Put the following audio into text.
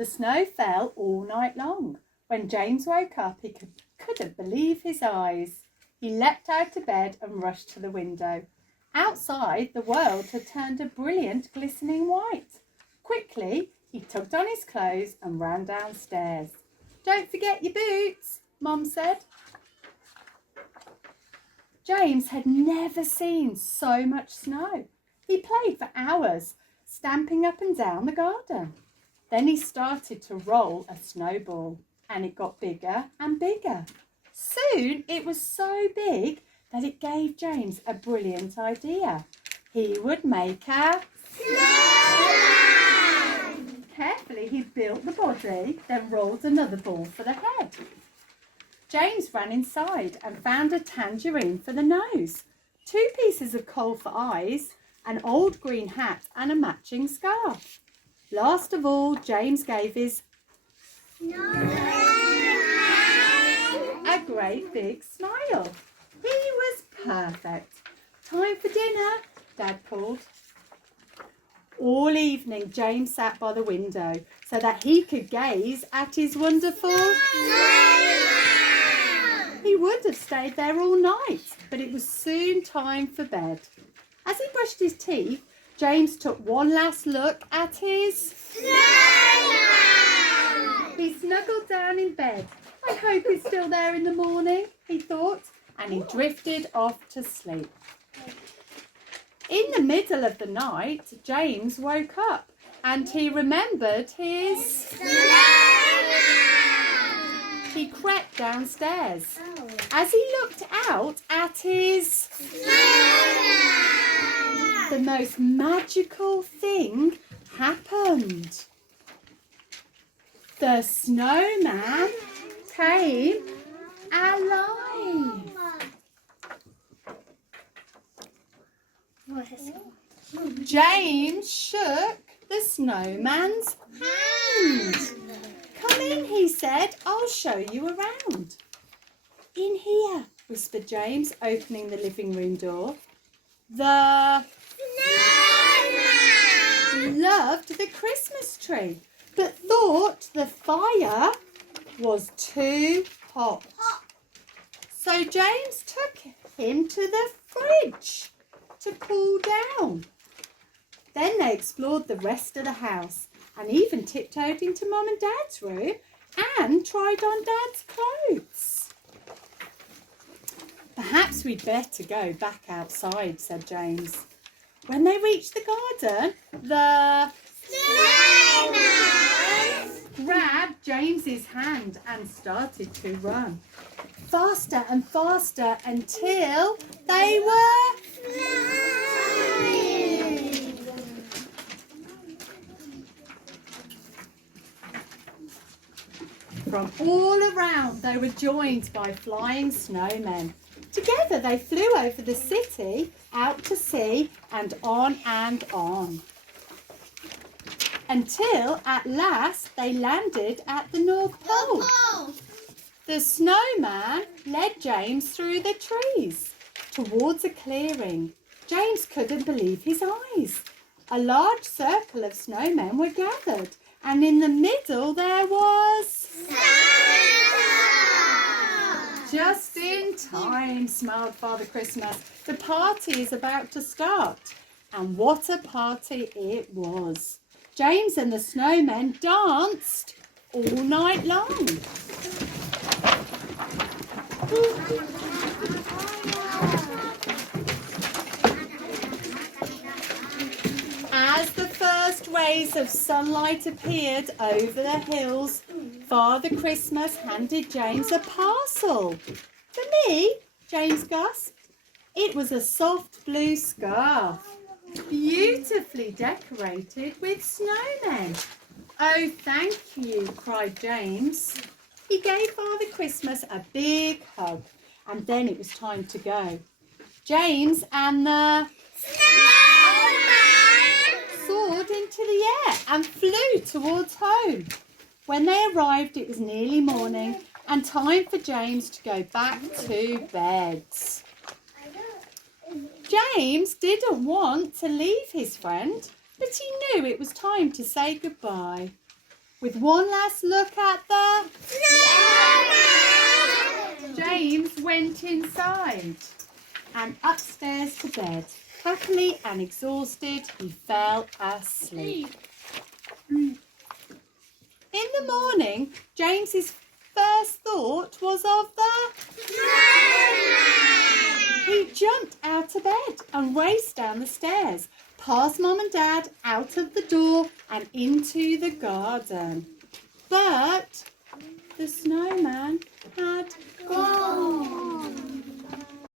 The snow fell all night long. When James woke up, he couldn't believe his eyes. He leapt out of bed and rushed to the window. Outside, the world had turned a brilliant, glistening white. Quickly, he tugged on his clothes and ran downstairs. "Don't forget your boots," Mum said. James had never seen so much snow. He played for hours, stamping up and down the garden. Then he started to roll a snowball, and it got bigger and bigger. Soon it was so big that it gave James a brilliant idea. He would make a snowman! Carefully he built the body, then rolled another ball for the head. James ran inside and found a tangerine for the nose, 2 pieces of coal for eyes, an old green hat and a matching scarf. Last of all, James gave his a great big smile. He was perfect. "Time for dinner," Dad called. All evening, James sat by the window so that he could gaze at his wonderful snowman. He would have stayed there all night, but it was soon time for bed. As he brushed his teeth, James took one last look at his snowman. He snuggled down in bed. "I hope he's still there in the morning," he thought, and he drifted off to sleep. In the middle of the night, James woke up and he remembered his snowman. He crept downstairs. As he looked out at his snowman, the most magical thing happened. The snowman came alive. James shook the snowman's hand. "Come in," he said. "I'll show you around." "In here," whispered James, opening the living room door. The snowman loved the Christmas tree, but thought the fire was too hot. So James took him to the fridge to cool down. Then they explored the rest of the house and even tiptoed into Mum and Dad's room and tried on Dad's clothes. "Perhaps we'd better go back outside," said James. When they reached the garden, the snowman grabbed James's hand and started to run. Faster and faster until they were flying. From all around they were joined by flying snowmen. Together they flew over the city, out to sea and on, until at last they landed at the North Pole. The snowman led James through the trees towards a clearing. James couldn't believe his eyes. A large circle of snowmen were gathered, and in the middle there was Santa! "Just in time," smiled Father Christmas. "The party is about to start." And what a party it was. James and the snowmen danced all night long. As the first rays of sunlight appeared over the hills, Father Christmas handed James a parcel. "For me?" James gasped. It was a soft blue scarf, beautifully decorated with snowmen. "Oh, thank you," cried James. He gave Father Christmas a big hug, and then it was time to go. James and the snowman soared into the air and flew towards home. When they arrived, it was nearly morning and time for James to go back to bed. James didn't want to leave his friend, but he knew it was time to say goodbye. with one last look at the Snowman! James went inside and upstairs to bed. Happily and exhausted, he fell asleep. In the morning, James's first thought was of the Snowman! He jumped out of bed and raced down the stairs, past Mum and Dad, out of the door and into the garden. But the snowman had gone.